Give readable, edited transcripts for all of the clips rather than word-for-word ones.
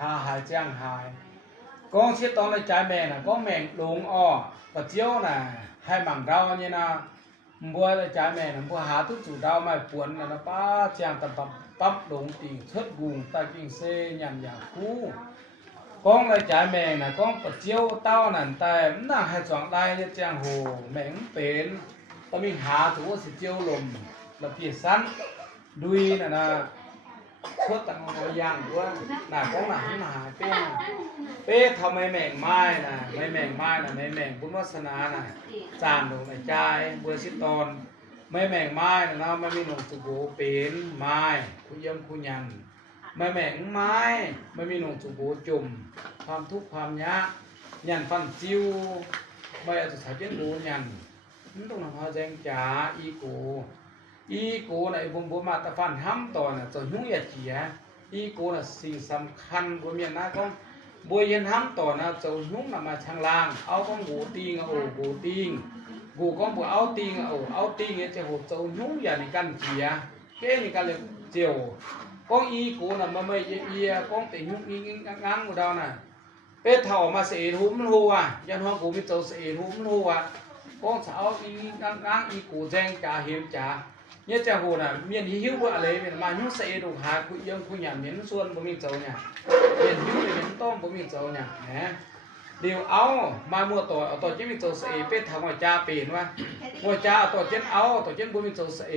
หาหายจ้างหายกองเสียตอนในใจแม่น่ะก็แม่งลงอ้อปะเจียวน่ะให้หมั่งดาวนี่นะบัวในใจแม่น่ะบัวหาทุกสู่ดาวไม่ปวนน่ะนะป้าจ้างตะปั๊บลงติงเทิดกุงตากิ่งเซยันยาคูกองในใจแม่น่ะกองปะเจียวเต้านั่นแต่น่าให้จองได้จ้างโหแม่งเป็นตะมีหาถูสิเจียวลมละเพียสันดุยน่ะนะเพื่อตั้งอย่างด้วยน่ะกองน่ะหาเป้ทำไมแม่งไม้น่ะไม่แม่งไม้น่ะไม่แม่งบุญวาสนาน่ะจานลงในใจเบื่อสิตอนไม่แม่งไม้น่ะนะไม่มีหนงสุโบเป็นไม้คุยมคุยันไม่แม่งไม้ไม่มีหนงสุโบจุ่มความทุกข์ความยากยันฟันจิ้วไม่เอาจะใส่เจ้าโบยันมันต้องทำให้แจงจ๋าอีโกน่ะไอ้บุญมาตะฟันห้ำตอนน่ะจะยุ่งอย่าเจียอีโกน่ะสิ่งสำคัญบ่มีนะก็บ่เย็นห้ำตอนน่ะจะยุ่งน่ะมาทางล่างเอาของกูติงเอากูติงกูก็บ่เอาติงเอาติงเนี่ยจะโหจะยุ่งอย่าในกันเจียเก้นี่กันเลยเจียวของอีโกน่ะมันไม่เอียของแต่ยุ่งงังๆบ่ดาวน่ะเป็ดเฒ่ามาเสยหูมันฮู้อ่ะยันฮ้องกูมีเจ้าเสยหูมันฮู้อ่ะของสาวอีงังอีกูแจงจ๋าเห็นจ๋าเนี่ยจะโหน่ะเมียนหิวบ่อะไรเป็นมายุ่งเสยดูหาคุยยังคุยหยังเห็นส่วนบ่มีเจ้าเนี่ยเมียนหิวเห็นต้องบ่มีเจ้าเนี่ยแหมเดี๋ยวเอามามัวต่อเอาต่อจะมีเจ้าเสยเป็ดทำว่าจ้าเป็นว่ามัวจ้าเอาต่อเจนเอาต่อเจนบ่มีเจ้าเสย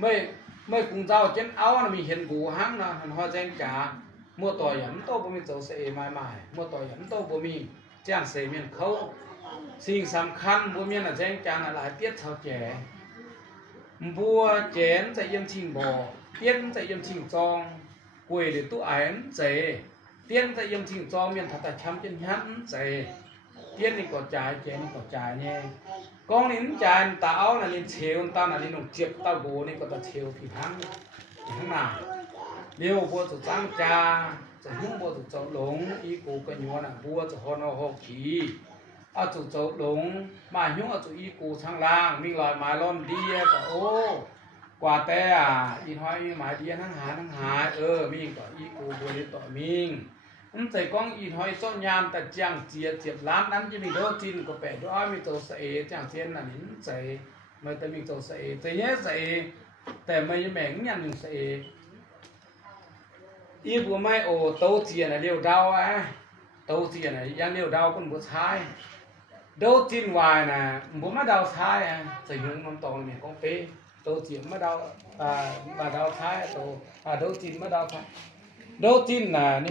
ไม่กุงเจ้าเจนเอาน่ะมีเห็นกูหังนะหันฮอแจงจ๋ามัวต่อหยันโตบ่มีเจ้าเสยใหม่ๆมัวต่อหยันโตบ่มีจ้างเสยเมียนเขาสิ่งสำคัญบ่มีน่ะแจงจ๋าน่ะหลายเปียดเฒ่าแก่บัวเจนจะยมชิงบ่เตี้ยนจะยมชิงจองกวยde tu ảnh dễ tiênจะยมชิงจองเมียนถ้าแต่ช้ำจนหันเจเตี้ยนนี่ก็จ่ายเจนนี่ก็จ่ายแน่กองลิ้นจ่ายตาเอาน่ะลิ้นเชวตาน่ะลิ้นงเจ็บตาโบนี่ก็ตาเชวพี่ทั้งหน้าเดี๋ยวบัวจะจังจาจะหุ้มบัวจะเจ้าหลงอีกูก็ยัวน่ะบัวจะฮอนฮอกขี้เอาจุเจ้าหลงมายุ่งเอาจุอีกูทางล่างมีรอยไม้ล้อนเดียก็โอ้กว่าแต่อีน้อยหมายเดียทั้งหามีก็อีกูบัวนี่ต่อมิงมันใส่กล้องอีน้อยส้นยามแต่จังเจียบล้านนั้นจะมีโดจินก็แปดด้วยมีตัวเสยจังเทียนน่ะนี่ใส่ไม่แต่มีตัวเสยแต่เนี้ยเสยแต่ไม่แม่งยันหนึ่งเสยอีบัวไม่โอโตเจียน่ะเรียวดาวโตเจียน่ะยังเรียวดาวคนบัวชายโดจินวายน่ะบัวมาดาวชายใส่ยุ่งมันตอนเนี่ยกองเป้โตเจียมาดาวมาดาวชายโตโดจินมาดาวชายโดจินน่ะ